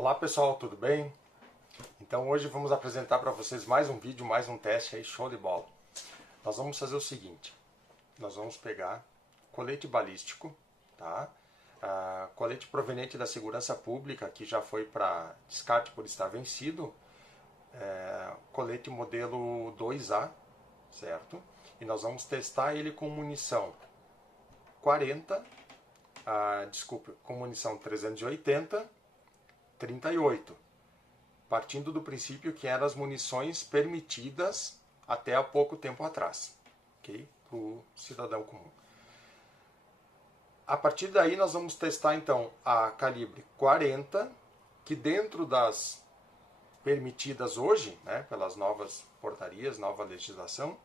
Olá pessoal, tudo bem? Então hoje vamos apresentar para vocês mais um vídeo, mais um teste aí, show de bola. Nós vamos fazer o seguinte, nós vamos pegar colete balístico, tá? Colete proveniente da segurança pública, que já foi para descarte por estar vencido, colete modelo 2A, certo? E nós vamos testar ele com munição 40, com munição 380, 38, partindo do princípio que eram as munições permitidas até há pouco tempo atrás, ok? Para o cidadão comum. A partir daí nós vamos testar então a calibre 40, que dentro das permitidas hoje, né, pelas novas portarias, nova legislação,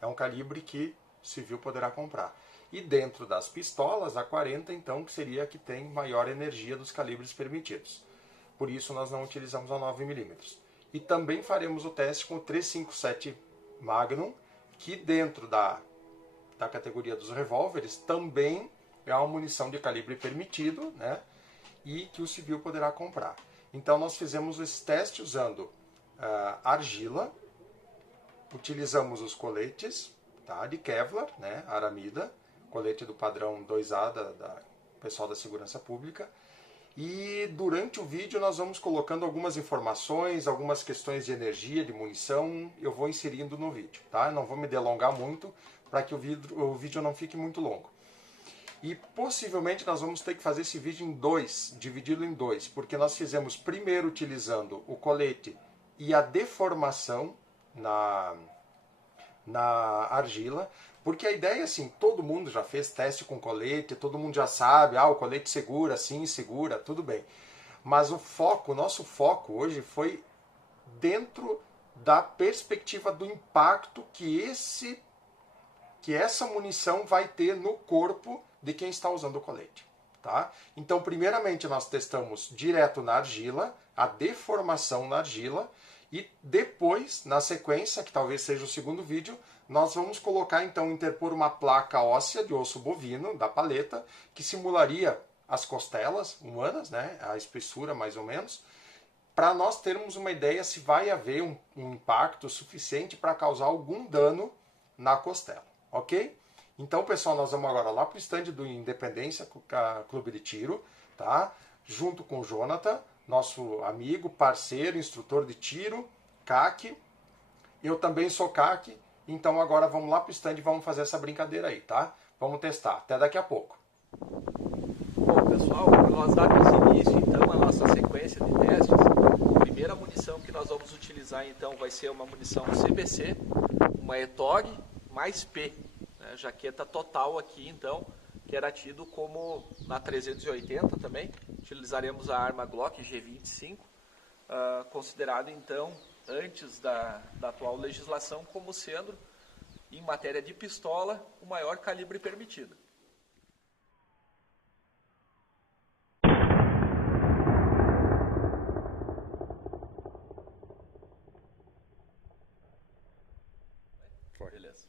é um calibre que o civil poderá comprar. E dentro das pistolas, a 40, então, que seria a que tem maior energia dos calibres permitidos. Por isso, nós não utilizamos a 9mm. E também faremos o teste com o 357 Magnum, que dentro da categoria dos revólveres também é uma munição de calibre permitido, né? E que o civil poderá comprar. Então, nós fizemos esse teste usando argila, utilizamos os coletes, tá, de Kevlar, né, aramida, colete do padrão 2A da pessoal da segurança pública. E durante o vídeo nós vamos colocando algumas informações, algumas questões de energia, de munição, eu vou inserindo no vídeo, tá? Não vou me delongar muito para que o vídeo não fique muito longo. E possivelmente nós vamos ter que fazer esse vídeo em dois, dividido em dois, porque nós fizemos primeiro utilizando o colete e a deformação na argila, porque a ideia é assim, todo mundo já fez teste com colete, todo mundo já sabe, o colete segura, sim, segura, tudo bem. Mas o nosso foco hoje foi dentro da perspectiva do impacto que essa munição vai ter no corpo de quem está usando o colete. Tá? Então, primeiramente, nós testamos direto na argila, a deformação na argila, e depois, na sequência, que talvez seja o segundo vídeo, nós vamos colocar, então, interpor uma placa óssea de osso bovino, da paleta, que simularia as costelas humanas, né, a espessura mais ou menos, para nós termos uma ideia se vai haver um impacto suficiente para causar algum dano na costela, ok? Então, pessoal, nós vamos agora lá para o stand do Independência Clube de Tiro, tá? Junto com o Jonathan, nosso amigo, parceiro, instrutor de tiro, CAC. Eu também sou CAC, então agora vamos lá para o stand e vamos fazer essa brincadeira aí, tá? Vamos testar. Até daqui a pouco. Bom, pessoal, para nós darmos início então à nossa sequência de testes, a primeira munição que nós vamos utilizar então vai ser uma munição CBC, uma ETOG mais P, né, jaqueta total aqui então, que era tido como na 380 também. Utilizaremos a arma Glock G25, considerado então, antes da atual legislação, como sendo, em matéria de pistola, o maior calibre permitido. Beleza.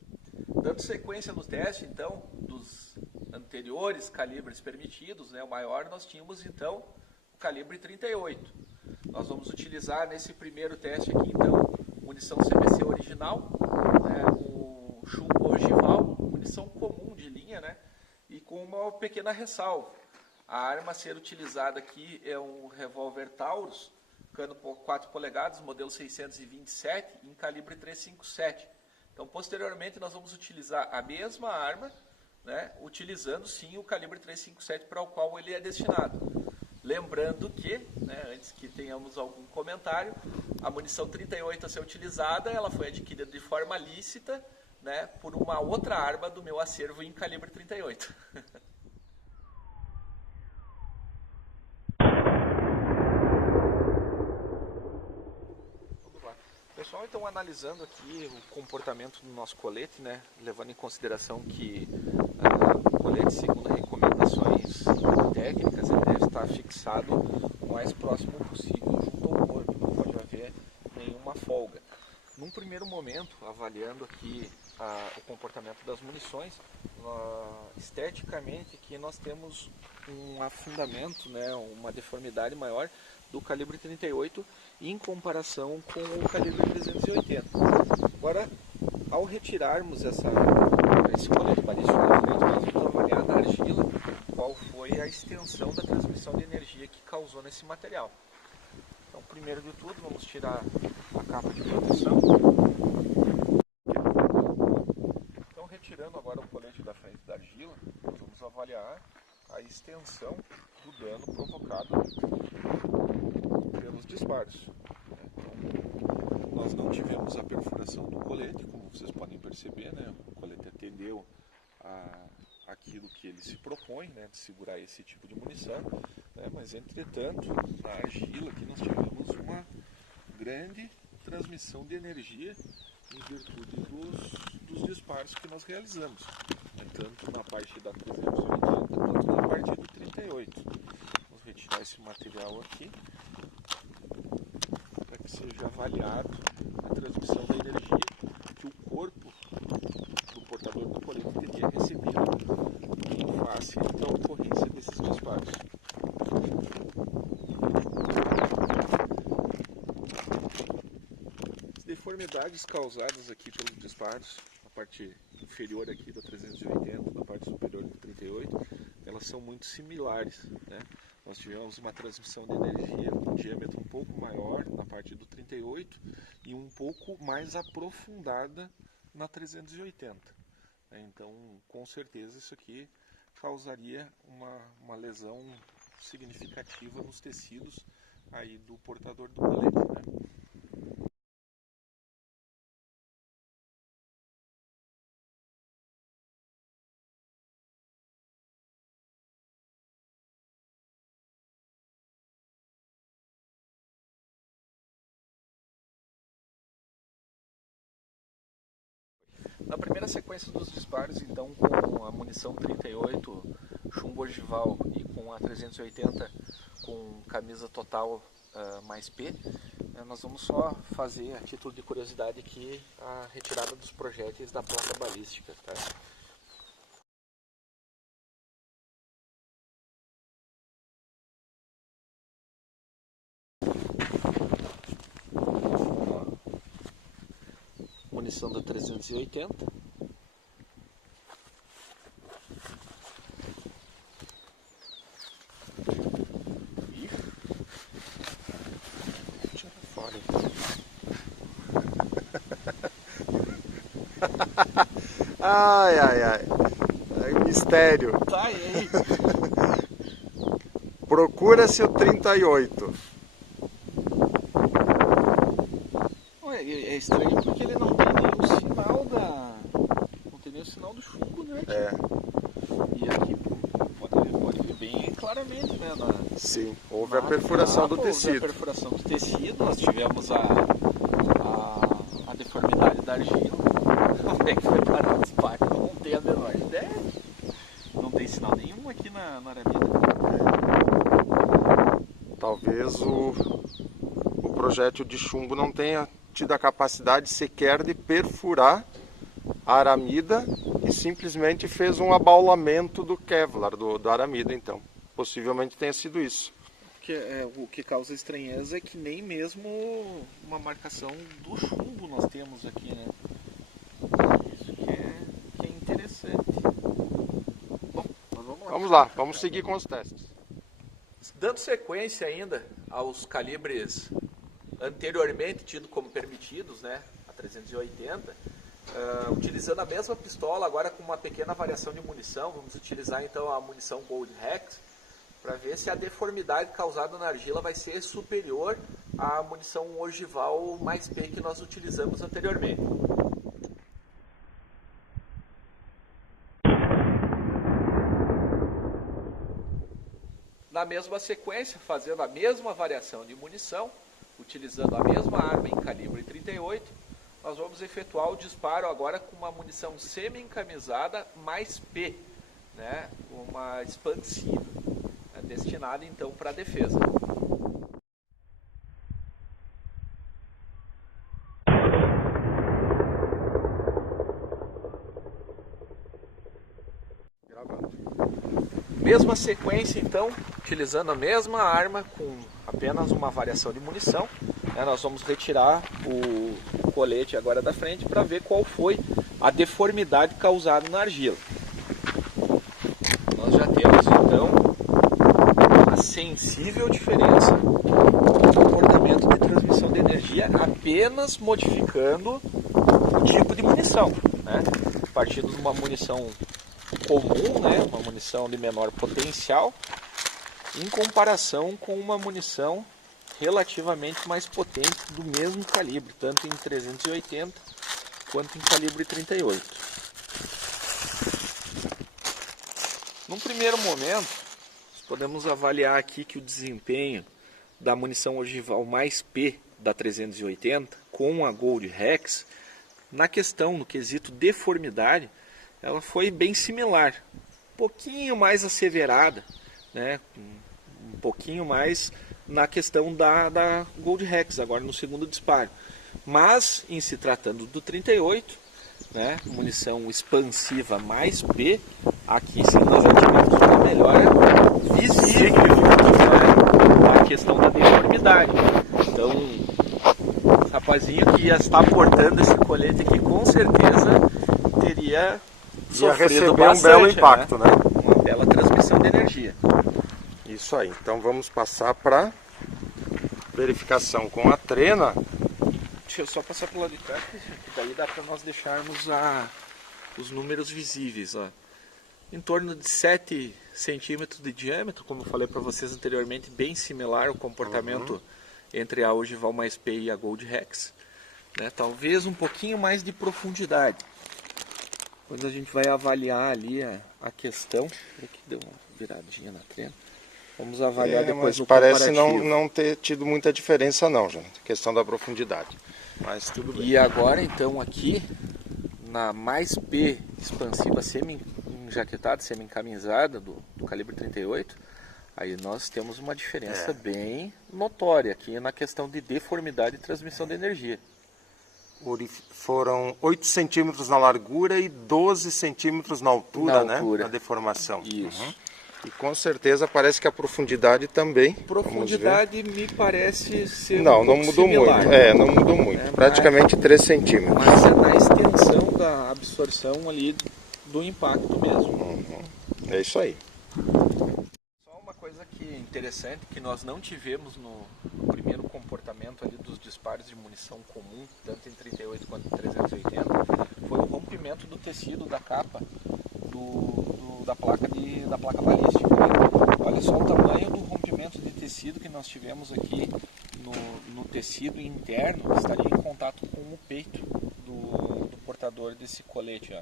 Dando sequência no teste, então, dos anteriores calibres permitidos, né, o maior nós tínhamos, então, o calibre 38. Nós vamos utilizar nesse primeiro teste aqui, então, munição CBC original, né, o chumbo ogival, munição comum de linha, né, e com uma pequena ressalva. A arma a ser utilizada aqui é um revólver Taurus, cano 4 polegadas, modelo 627, em calibre 357. Então, posteriormente, nós vamos utilizar a mesma arma, né, utilizando sim o calibre 357 para o qual ele é destinado. Lembrando que, né, antes que tenhamos algum comentário, a munição 38 a ser utilizada, ela foi adquirida de forma lícita, né, por uma outra arma do meu acervo em calibre 38. Pessoal, então analisando aqui o comportamento do nosso colete, né, levando em consideração que o colete, segundo recomendações técnicas, ele deve estar fixado o mais próximo possível junto ao corpo, não pode haver nenhuma folga. Num primeiro momento, avaliando aqui o comportamento das munições, esteticamente aqui nós temos um afundamento, né, uma deformidade maior do calibre 38 em comparação com o calibre 380. Agora, ao retirarmos esse colete balístico da frente, nós vamos avaliar na argila qual foi a extensão da transmissão de energia que causou nesse material. Então, primeiro de tudo, vamos tirar a capa de proteção. Então, retirando agora o colete da frente da argila, nós vamos avaliar a extensão do dano provocado pelos disparos. Então, nós não tivemos a perfuração do colete, como vocês podem perceber, né? O colete atendeu aquilo que ele se propõe, né? De segurar esse tipo de munição, né? Mas entretanto, na argila aqui nós tivemos uma grande transmissão de energia em virtude dos disparos que nós realizamos, né? Tanto na parte da 380 quanto na parte do 38. Vamos retirar esse material aqui para que seja avaliado a transmissão da energia que o corpo do portador do colete teria recebido em face da ocorrência desses disparos. As deformidades causadas aqui pelos disparos, na parte inferior aqui da 380, na parte superior do 38, elas são muito similares, né? Nós tivemos uma transmissão de energia com diâmetro um pouco maior na parte do 38 e um pouco mais aprofundada na 380. Então, com certeza, isso aqui causaria uma lesão significativa nos tecidos aí do portador do colete, né? Na primeira sequência dos disparos, então, com a munição 38 chumbo ogival e com a 380 com camisa total mais P, nós vamos só fazer, a título de curiosidade aqui, a retirada dos projéteis da placa balística, tá? Munição da 380. Tira fora. Ai, ai, ai. É mistério. Tá aí. Procura-se o 38. É estranho porque ele não tem nenhum sinal não tem nenhum sinal do chumbo, né? É. E aqui pode ver bem claramente, né? Sim, houve a perfuração do tecido. Houve a perfuração do tecido, nós tivemos a deformidade da argila. Como é que foi parar o disparo? Não tenho a menor ideia. Não tem sinal nenhum aqui na aramida. Talvez o projétil de chumbo não tenha tido a capacidade sequer de perfurar a aramida e simplesmente fez um abaulamento do Kevlar, do aramida, então. Possivelmente tenha sido isso. O que causa estranheza é que nem mesmo uma marcação do chumbo nós temos aqui, né? Isso que é interessante. Bom, vamos lá. Vamos seguir com os testes. Dando sequência ainda aos calibres anteriormente tido como permitidos, né, a 380, utilizando a mesma pistola, agora com uma pequena variação de munição, vamos utilizar então a munição Gold Rex, para ver se a deformidade causada na argila vai ser superior à munição ogival mais P que nós utilizamos anteriormente. Na mesma sequência, fazendo a mesma variação de munição, utilizando a mesma arma em calibre 38, nós vamos efetuar o disparo agora com uma munição semi-encamisada mais P, né? Uma expansiva, destinada então para a defesa. Mesma sequência então, utilizando a mesma arma com apenas uma variação de munição, né? Nós vamos retirar o colete agora da frente para ver qual foi a deformidade causada na argila. Nós já temos então uma sensível diferença no comportamento de transmissão de energia, apenas modificando o tipo de munição, né? Partindo de uma munição comum, né? Uma munição de menor potencial, em comparação com uma munição relativamente mais potente do mesmo calibre, tanto em 380 quanto em calibre 38. Num primeiro momento, podemos avaliar aqui que o desempenho da munição ogival mais P da 380 com a Gold Rex, na questão, no quesito deformidade, ela foi bem similar, um pouquinho mais asseverada, né? Um pouquinho mais na questão da Gold Rex, agora no segundo disparo. Mas, em se tratando do 38, né, munição expansiva mais P, aqui sim nós já tivemos uma melhora visível, né, na questão da deformidade. Então, o rapazinho que ia estar portando esse colete aqui, com certeza teria sofrido bastante, um belo impacto, né? Uma bela transmissão de energia. Isso aí, então vamos passar para verificação com a trena. Deixa eu só passar para o lado de cá, que daí dá para nós deixarmos os números visíveis. Ó. Em torno de 7 centímetros de diâmetro, como eu falei para vocês anteriormente, bem similar o comportamento entre a ogival mais P e a Gold Rex. Né? Talvez um pouquinho mais de profundidade. Quando a gente vai avaliar ali a questão, aqui deu uma viradinha na trena. Vamos avaliar depois no parece comparativo. não ter tido muita diferença não, gente. Questão da profundidade. Mas tudo bem. E agora então aqui, na mais P expansiva semi-enjaquetada, semi-encaminhada do calibre 38, aí nós temos uma diferença bem notória aqui na questão de deformidade e transmissão de energia. Foram 8 centímetros na largura e 12 centímetros na altura, né? Na deformação. Isso. E com certeza parece que a profundidade também. Profundidade me parece ser não mudou similar. muito. Não mudou muito. Praticamente 3 centímetros. Mas é na extensão da absorção ali do impacto mesmo. É isso aí. Só uma coisa que é interessante, que nós não tivemos no primeiro comportamento ali dos disparos de munição comum, tanto em 38 quanto em 380, foi o rompimento do tecido da capa da placa balística. Né? Olha só o tamanho do rompimento de tecido que nós tivemos aqui no tecido interno, estaria em contato com o peito do portador desse colete. Ó.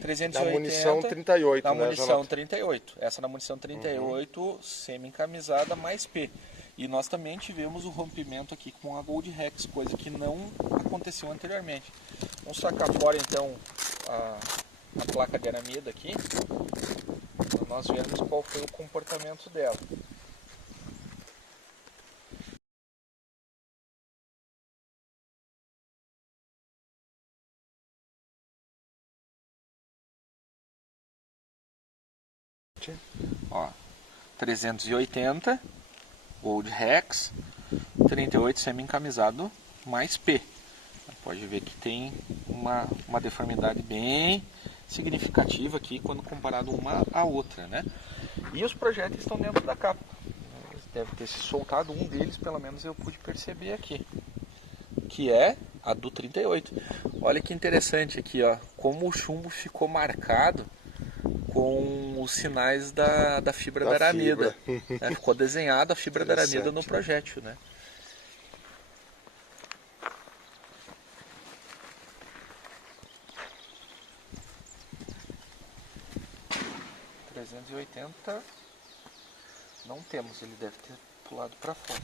380, da munição 38, da né, munição Jonathan? 38. Essa na munição 38, semi-encamisada mais P. E nós também tivemos o rompimento aqui com a Gold Rex, coisa que não aconteceu anteriormente. Vamos sacar fora então a placa de aramida aqui, para nós vermos qual foi o comportamento dela. Ó, 380 Gold Rex, 38 semi-encamisado mais P. Pode ver que tem uma deformidade bem significativa aqui quando comparado uma à outra, né? E os projéteis estão dentro da capa. Deve ter se soltado um deles, pelo menos eu pude perceber aqui, que é a do 38. Olha que interessante aqui, ó, como o chumbo ficou marcado com os sinais da fibra da aramida. Né? Ficou desenhada a fibra da aramida no projétil, né? Não temos, ele deve ter pulado para fora.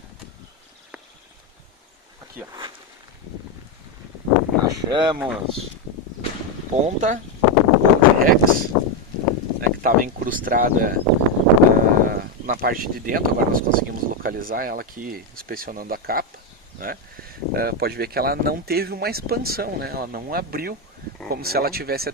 Aqui, ó. Achamos ponta Gold Rex, né, que estava incrustada na parte de dentro. Agora nós conseguimos localizar ela aqui inspecionando a capa, né? Pode ver que ela não teve uma expansão, né? Ela não abriu como se ela tivesse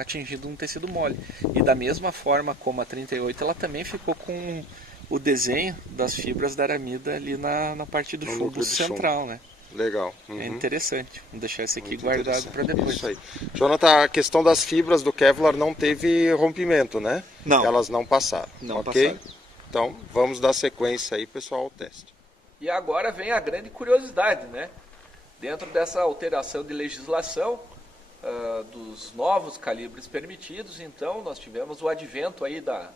atingido um tecido mole. E da mesma forma como a 38, ela também ficou com o desenho das fibras da aramida ali na parte do chumbo central, né? Legal. É interessante. Vou deixar esse aqui guardado para depois. Isso aí. Jonathan, a questão das fibras do Kevlar não teve rompimento, né? Não. Elas não passaram. Não ok? passaram. Então, vamos dar sequência aí, pessoal, ao teste. E agora vem a grande curiosidade, né? Dentro dessa alteração de legislação, dos novos calibres permitidos, então, nós tivemos o advento aí da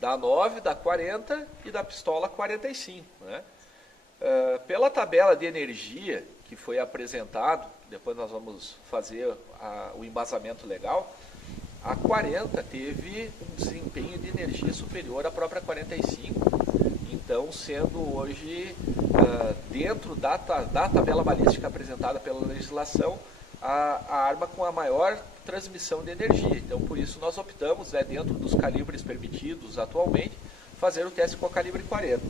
9, da 40 e da pistola 45, né? Pela tabela de energia que foi apresentado, depois nós vamos fazer o embasamento legal, a 40 teve um desempenho de energia superior à própria 45, então sendo hoje, dentro da tabela balística apresentada pela legislação, a arma com a maior transmissão de energia. Então por isso nós optamos, dentro dos calibres permitidos atualmente, fazer o teste com a calibre 40.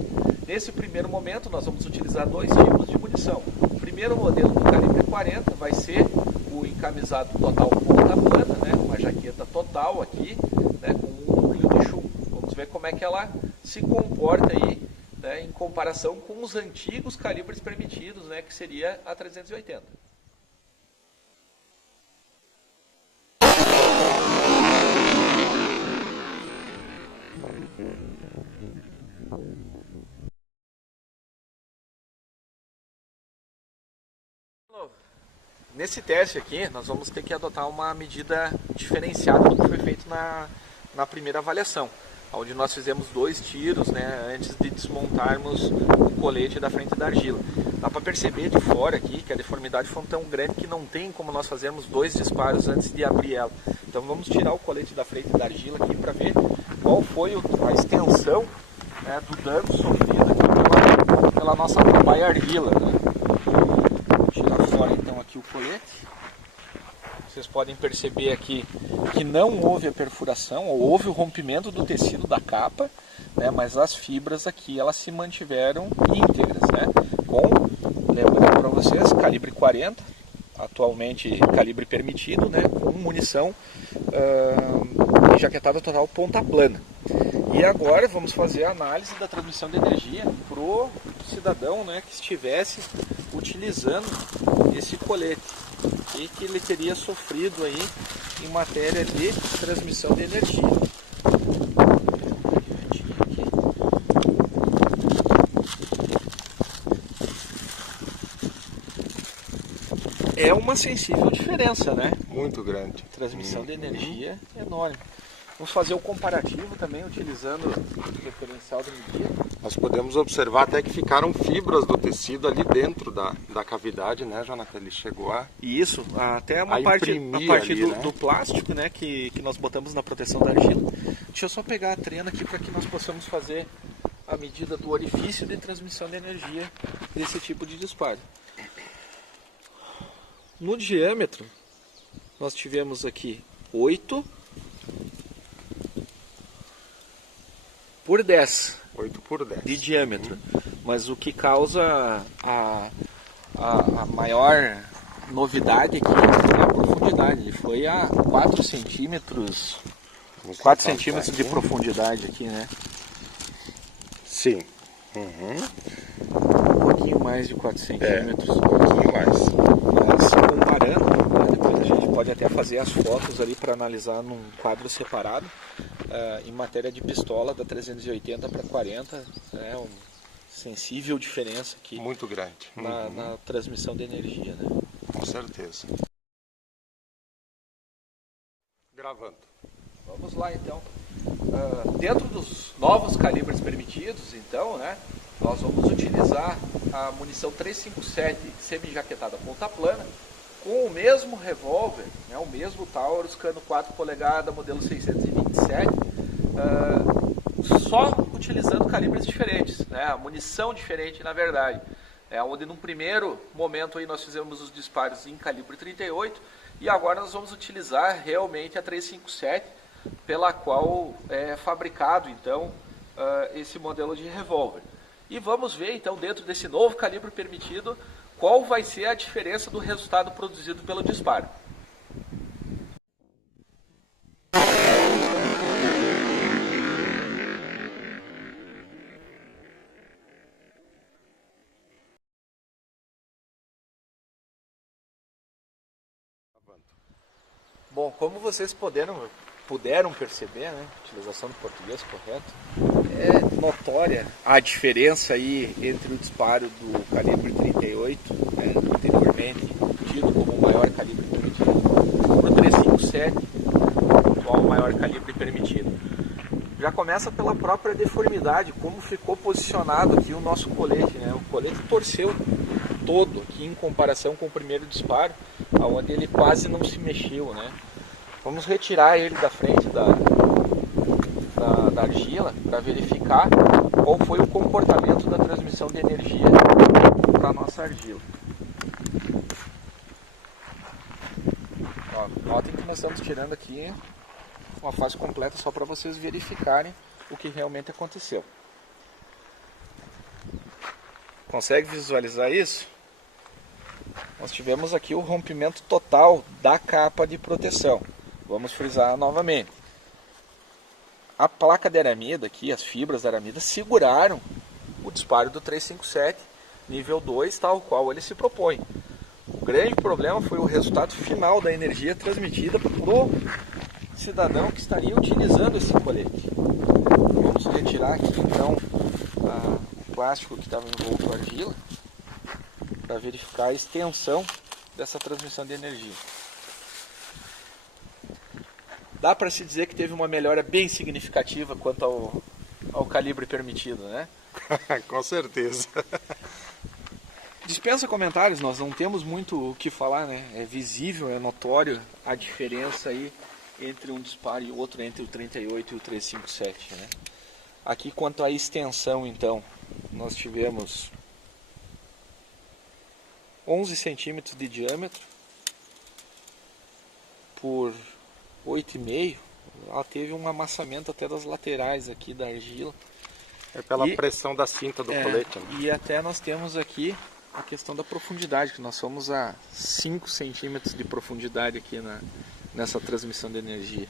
Nesse primeiro momento, nós vamos utilizar dois tipos de munição. O primeiro modelo do calibre 40 vai ser o encamisado total ponta plana, né? Uma jaqueta total aqui, né? Com um núcleo de chumbo. Vamos ver como é que ela se comporta aí, né? Em comparação com os antigos calibres permitidos, né? Que seria a 380. Nesse teste aqui, nós vamos ter que adotar uma medida diferenciada do que foi feito na primeira avaliação, onde nós fizemos 2 tiros, né, antes de desmontarmos o colete da frente da argila. Dá para perceber de fora aqui que a deformidade foi tão grande que não tem como nós fazermos 2 disparos antes de abrir ela. Então vamos tirar o colete da frente da argila aqui para ver qual foi a extensão, né, do dano sofrido aqui pela nossa cobaia argila, né? Tirar fora então aqui o colete. Vocês podem perceber aqui que não houve a perfuração, ou houve o rompimento do tecido da capa, né, mas as fibras aqui elas se mantiveram íntegras, né, lembrando para vocês, calibre 40, atualmente calibre permitido, né, com munição enjaquetada total ponta plana. E agora vamos fazer a análise da transmissão de energia para o cidadão, né, que estivesse utilizando esse colete e que ele teria sofrido aí em matéria de transmissão de energia. É uma sensível diferença, né? Muito grande. Transmissão de energia enorme. Vamos fazer o comparativo também utilizando o referencial de medida. Nós podemos observar até que ficaram fibras do tecido ali dentro da cavidade, né, Jonathan? Ele chegou a... Isso, até uma parte ali, do plástico, né, que nós botamos na proteção da argila. Deixa eu só pegar a trena aqui para que nós possamos fazer a medida do orifício de transmissão de energia desse tipo de disparo. No diâmetro, nós tivemos aqui 8 por 10. 8 por 10. De diâmetro. Mas o que causa a maior novidade aqui é a profundidade. Ele foi a 4 centímetros. 4 centímetros de profundidade aqui, né? Sim. Um pouquinho mais de 4 centímetros. Um pouquinho mais. Mas comparando, né, depois a gente pode até fazer as fotos ali para analisar num quadro separado. Em matéria de pistola, da 380 para 40, é uma sensível diferença aqui. Muito grande. Na transmissão de energia, né? Com certeza. Gravando. Vamos lá então. Dentro dos novos calibres permitidos, então, né, nós vamos utilizar a munição 357 semi-jaquetada ponta plana, com o mesmo revólver, né, o mesmo Taurus, cano 4 polegadas, modelo 627, só utilizando calibres diferentes, né, a munição diferente na verdade. Onde num primeiro momento aí nós fizemos os disparos em calibre 38 e agora nós vamos utilizar realmente a 357, pela qual é fabricado então esse modelo de revólver. E vamos ver então dentro desse novo calibre permitido qual vai ser a diferença do resultado produzido pelo disparo. Bom, como vocês puderam perceber, né, utilização do português correto, é notória a diferença aí entre o disparo do calibre 38, né, anteriormente tido como o maior calibre permitido, para o 357, atual maior calibre permitido. Já começa pela própria deformidade, como ficou posicionado aqui o nosso colete, né? O colete torceu todo aqui em comparação com o primeiro disparo, onde ele quase não se mexeu, né? Vamos retirar ele da frente da argila para verificar qual foi o comportamento da transmissão de energia para a nossa argila. Ó, notem que nós estamos tirando aqui uma fase completa só para vocês verificarem o que realmente aconteceu. Consegue visualizar isso? Nós tivemos aqui o rompimento total da capa de proteção. Vamos frisar novamente. A placa de aramida aqui, as fibras da aramida, seguraram o disparo do 357 nível 2, tal qual ele se propõe. O grande problema foi o resultado final da energia transmitida para o cidadão que estaria utilizando esse colete. Vamos retirar aqui então o plástico que estava envolto com a argila para verificar a extensão dessa transmissão de energia. Dá para se dizer que teve uma melhora bem significativa quanto ao calibre permitido, né? Com certeza. Dispensa comentários, nós não temos muito o que falar, né? É visível, é notório a diferença aí entre um disparo e outro, entre o 38 e o 357, né? Aqui quanto à extensão, então, nós tivemos 11 centímetros de diâmetro por 8,5. Ela teve um amassamento até das laterais aqui da argila. É pela pressão da cinta do colete. Né? E até nós temos aqui a questão da profundidade, que nós somos a 5 centímetros de profundidade aqui nessa transmissão de energia.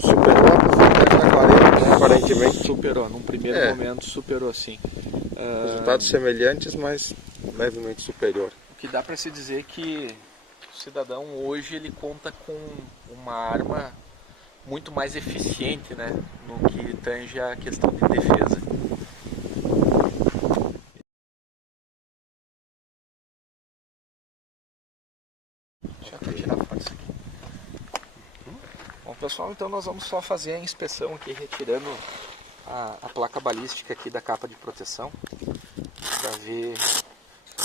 Superou a profundidade da 40, aparentemente. Superou, num primeiro momento superou sim. Resultados semelhantes, mas levemente superior. O que dá para se dizer que o cidadão hoje ele conta com uma arma muito mais eficiente, né, no que tange a questão de defesa. Deixa eu tirar fora isso aqui. Bom, pessoal, então nós vamos só fazer a inspeção aqui, retirando a placa balística aqui da capa de proteção, para ver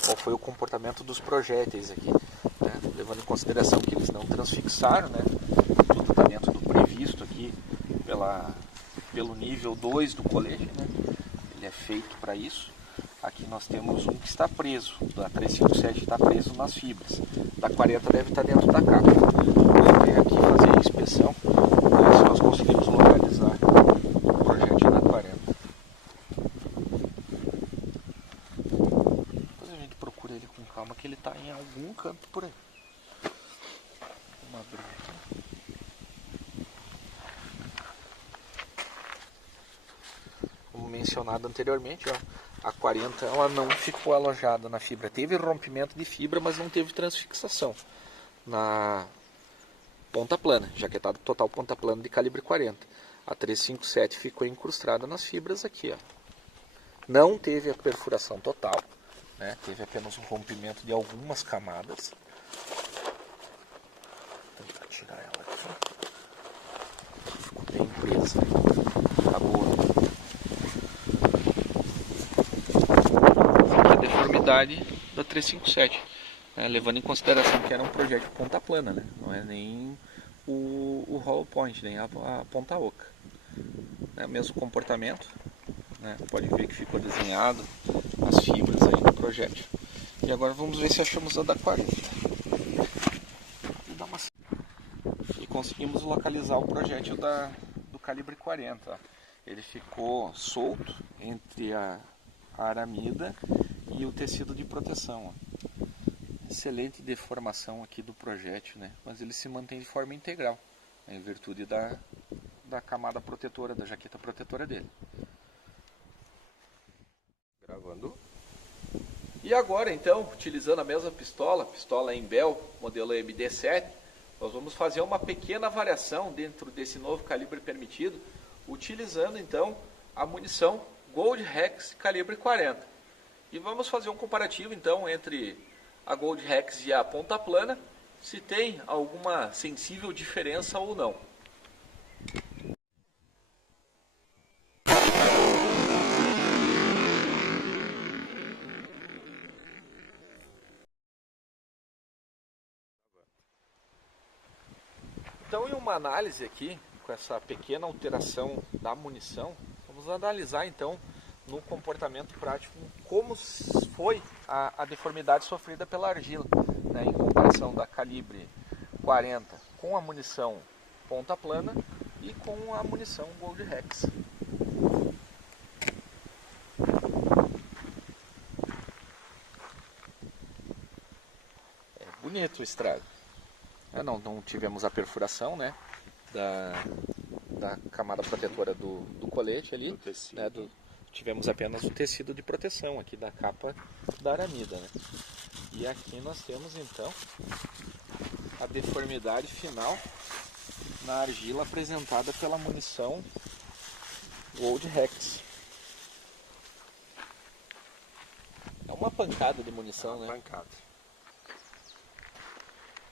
qual foi o comportamento dos projéteis aqui, né? Levando em consideração que eles não transfixaram, né? Tudo está dentro do previsto aqui pelo nível 2 do colete, né? Ele é feito para isso. Aqui nós temos um que está preso, da 357 está preso nas fibras, da 40 deve estar dentro da capa. Vamos vir aqui fazer a inspeção, ver se nós conseguimos localizar o projétil da 40. Depois a gente procura ele com calma, que ele está em algum canto por aí. Vamos abrir aqui. Como mencionado anteriormente, ó, a 40 ela não ficou alojada na fibra. Teve rompimento de fibra, mas não teve transfixação na ponta plana, jaquetada total ponta plana de calibre 40. A 357 ficou incrustada nas fibras aqui, ó. Não teve a perfuração total, né? Teve apenas um rompimento de algumas camadas. Vou tentar tirar ela aqui. Ficou bem presa. Tá boa. Aqui a deformidade da 357. Levando em consideração que era um projétil ponta plana, né? Não é nem o hollow point, nem a ponta oca. É o mesmo comportamento, né? Pode ver que ficou desenhado as fibras aí do projétil. E agora vamos ver se achamos a da 40. E conseguimos localizar o projétil do calibre 40. Ó. Ele ficou solto entre a aramida e o tecido de proteção. Ó. Excelente deformação aqui do projétil, né? Mas ele se mantém de forma integral, né? Em virtude da camada protetora, da jaqueta protetora dele. Gravando. E agora, então, utilizando a mesma pistola Embel, modelo MD7, nós vamos fazer uma pequena variação dentro desse novo calibre permitido, utilizando, então, a munição Gold Rex calibre 40. E vamos fazer um comparativo, então, entre a Gold Rex e a ponta plana, se tem alguma sensível diferença ou não. Então, em uma análise aqui, com essa pequena alteração da munição, vamos analisar então no comportamento prático como foi a deformidade sofrida pela argila, né, em comparação da calibre 40 com a munição ponta plana e com a munição Gold Rex. É bonito o estrago. Não tivemos a perfuração, né, da camada protetora do colete ali, né, tivemos apenas o tecido de proteção aqui da capa da aramida, né. E aqui nós temos então a deformidade final na argila apresentada pela munição Gold Rex. É uma pancada de munição, né? Pancada.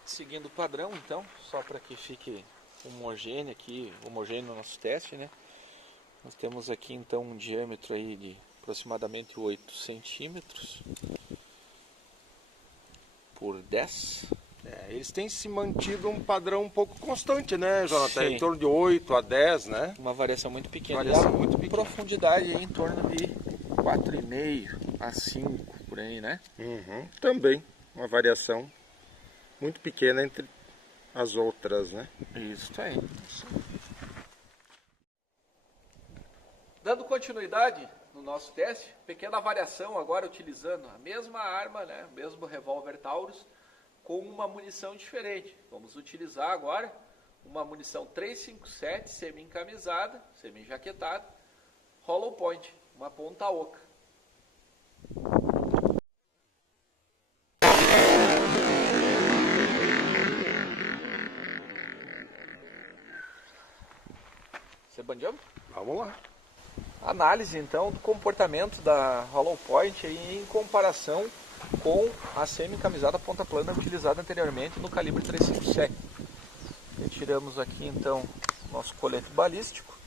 Seguindo o padrão, então, só para que fique homogêneo aqui, homogêneo no nosso teste, né? Nós temos aqui então um diâmetro aí de aproximadamente 8 centímetros por 10. Eles têm se mantido um padrão um pouco constante, né, Jonathan? Sim. Em torno de 8 a 10, né? Uma variação muito pequena. Variação muito pequena. Profundidade aí em torno de 4,5 a 5, por aí, né? Também uma variação muito pequena entre as outras, né? Isso aí. Dando continuidade no nosso teste, pequena variação agora utilizando a mesma arma, né, o mesmo revólver Taurus, com uma munição diferente. Vamos utilizar agora uma munição 357 semi-encamisada, semi-jaquetada, hollow point, uma ponta oca. Você bandiou? Vamos lá. Análise então do comportamento da hollow point aí, em comparação com a semi-encamisada ponta plana utilizada anteriormente no calibre 357. Retiramos aqui então nosso colete balístico.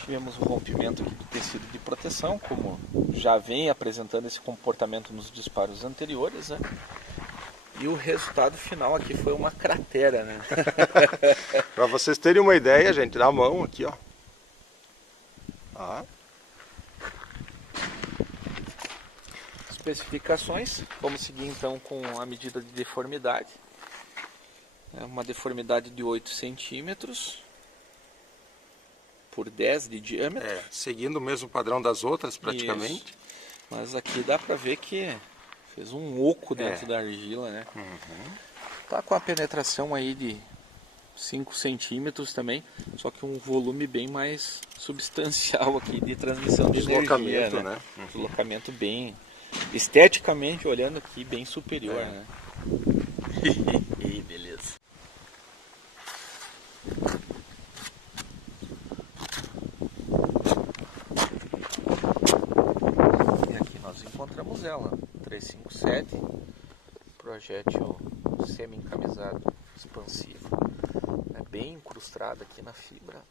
Tivemos o rompimento aqui do tecido de proteção, como já vem apresentando esse comportamento nos disparos anteriores, né? E o resultado final aqui foi uma cratera, né? Para vocês terem uma ideia, gente, na mão aqui, ó. Especificações, vamos seguir então com a medida de deformidade. É uma deformidade de 8 centímetros por 10 de diâmetro. Seguindo o mesmo padrão das outras, praticamente. Isso. Mas aqui dá para ver que fez um oco dentro da argila, né? Tá com a penetração aí de 5 centímetros também, só que um volume bem mais substancial aqui de transmissão de energia, né? Deslocamento bem, esteticamente olhando aqui, bem superior, né? Beleza. E aqui nós encontramos ela, 357, projétil semi-encamisado expansivo, bem incrustada aqui na fibra,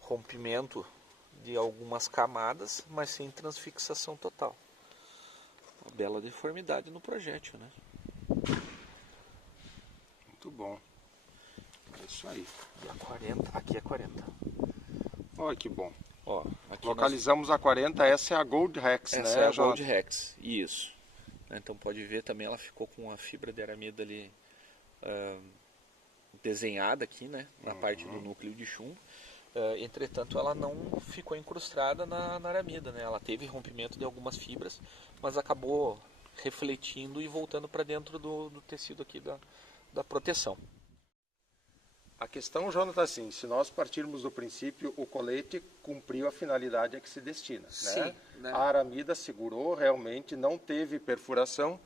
rompimento de algumas camadas, mas sem transfixação total. Uma bela deformidade no projétil, né? Muito bom. É isso aí. E a 40, aqui é 40. Olha que bom. Ó, aqui localizamos a 40, essa é a Gold Rex, né? Essa é a Gold Rex, isso. Então pode ver também, ela ficou com a fibra de aramida ali desenhada aqui, né, na parte do núcleo de chumbo. Entretanto, ela não ficou incrustada na aramida, né? Ela teve rompimento de algumas fibras, mas acabou refletindo e voltando para dentro do tecido aqui da proteção. A questão, Jonathan, assim, se nós partirmos do princípio, o colete cumpriu a finalidade a que se destina. Sim, né? né? A aramida segurou, realmente não teve perfuração,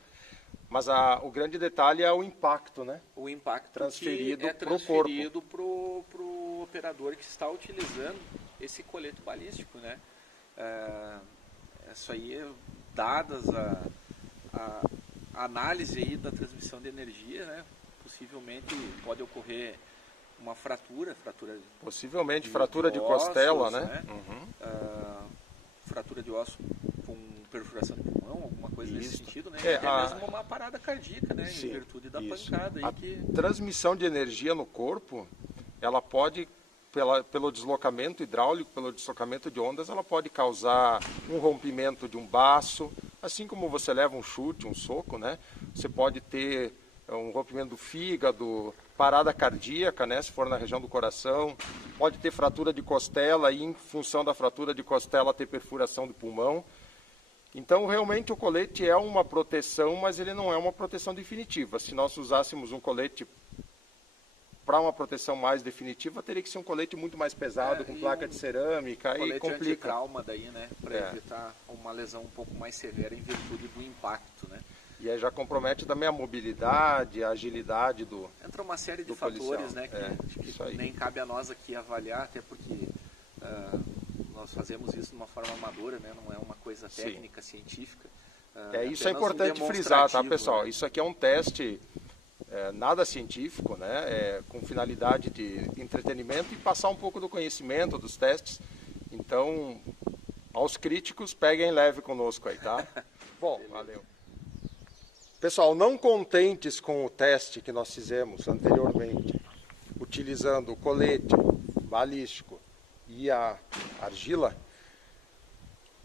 mas o grande detalhe é o impacto, né? O impacto Transferido que é pro transferido para o operador que está utilizando esse colete balístico, né? Isso aí, dadas a análise aí da transmissão de energia, né? Possivelmente pode ocorrer uma fratura Possivelmente fratura de costela, ossos, né? Fratura de osso com perfuração de pulmão, alguma coisa nesse sentido, né? É, até mesmo uma parada cardíaca, né? Sim, em virtude da isso. pancada aí A que... transmissão de energia no corpo, ela pode, pelo deslocamento hidráulico, pelo deslocamento de ondas, ela pode causar um rompimento de um baço, assim como você leva um chute, um soco, né? Você pode ter um rompimento do fígado, parada cardíaca, né? Se for na região do coração, pode ter fratura de costela e, em função da fratura de costela, ter perfuração do pulmão. Então, realmente, o colete é uma proteção, mas ele não é uma proteção definitiva. Se nós usássemos um colete para uma proteção mais definitiva, teria que ser um colete muito mais pesado, com placa de cerâmica, aí complica. Antitrauma daí, né? Para evitar uma lesão um pouco mais severa em virtude do impacto, né? E aí já compromete também a mobilidade, a agilidade do Entra uma série de policial, fatores, né? Que nem cabe a nós aqui avaliar, até porque nós fazemos isso de uma forma amadora, né? Não é uma coisa técnica, científica. Isso é importante frisar, tá, pessoal? Né? Isso aqui é um teste nada científico, né? Com finalidade de entretenimento e passar um pouco do conhecimento dos testes. Então, aos críticos, peguem leve conosco aí, tá? Bom, valeu. Pessoal, não contentes com o teste que nós fizemos anteriormente, utilizando o colete balístico e a argila,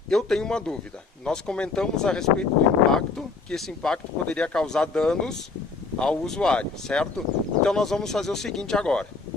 eu tenho uma dúvida. Nós comentamos a respeito do impacto, que esse impacto poderia causar danos ao usuário, certo? Então nós vamos fazer o seguinte agora.